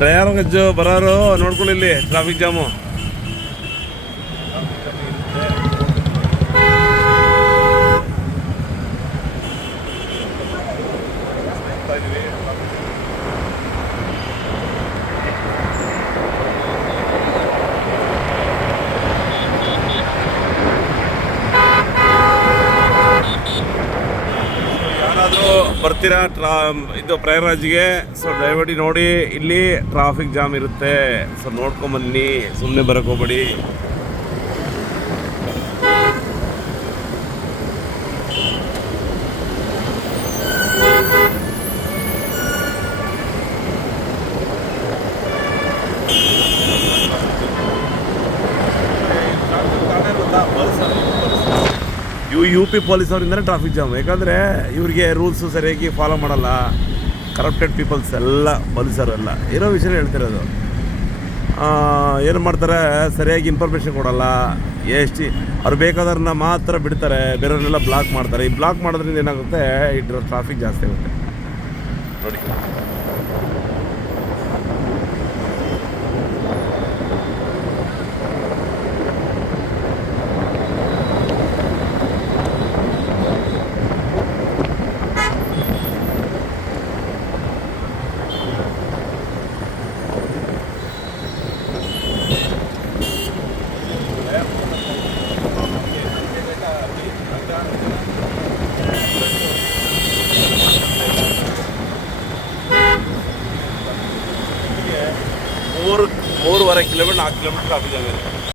ಪ್ರಯಾಗರಾಜ್ ಬರೋರು ನೋಡ್ಕೊಳ್ಳಿ, ಇಲ್ಲಿ ಟ್ರಾಫಿಕ್ ಜಾಮು. ಬರ್ತೀರಾ ಇದು ಪ್ರಯಾಗರಾಜ್ಗೆ? ಸೊ ದಯವಿಟ್ಟು ನೋಡಿ, ಇಲ್ಲಿ ಟ್ರಾಫಿಕ್ ಜಾಮ್ ಇರುತ್ತೆ. ಸೊ ನೋಡ್ಕೊಂಬನ್ನಿ, ಸುಮ್ಮನೆ ಬರೋಕ್ಕೆ ಹೋಗ್ಬೇಡಿ. UP ಪೊಲೀಸವರಿಂದಲೇ ಟ್ರಾಫಿಕ್ ಜಾಮ್. ಯಾಕಂದರೆ ಇವರಿಗೆ ರೂಲ್ಸು ಸರಿಯಾಗಿ ಫಾಲೋ ಮಾಡಲ್ಲ. ಕರಪ್ಟೆಡ್ ಪೀಪಲ್ಸ್ ಎಲ್ಲ ಪೊಲೀಸರು ಎಲ್ಲ ಇರೋ ವಿಷಯ ಹೇಳ್ತಿರೋದು. ಏನು ಮಾಡ್ತಾರೆ, ಸರಿಯಾಗಿ ಇನ್ಫಾರ್ಮೇಷನ್ ಕೊಡಲ್ಲ. ಅವ್ರು ಬೇಕಾದ್ರನ್ನ ಮಾತ್ರ ಬಿಡ್ತಾರೆ, ಬೇರೆಯವ್ರನ್ನೆಲ್ಲ ಬ್ಲಾಕ್ ಮಾಡ್ತಾರೆ. ಈ ಬ್ಲಾಕ್ ಮಾಡೋದ್ರಿಂದ ಏನಾಗುತ್ತೆ, ಇದ್ರ ಟ್ರಾಫಿಕ್ ಜಾಸ್ತಿ ಆಗುತ್ತೆ ನೋಡಿ. 3.5 ಕಿಲೋಮೀಟರ್ 4 ಕಿಲೋಮೀಟರ್ ಟ್ರಾಫಿಕ್ ಜಾಮ್ ಇದೆ.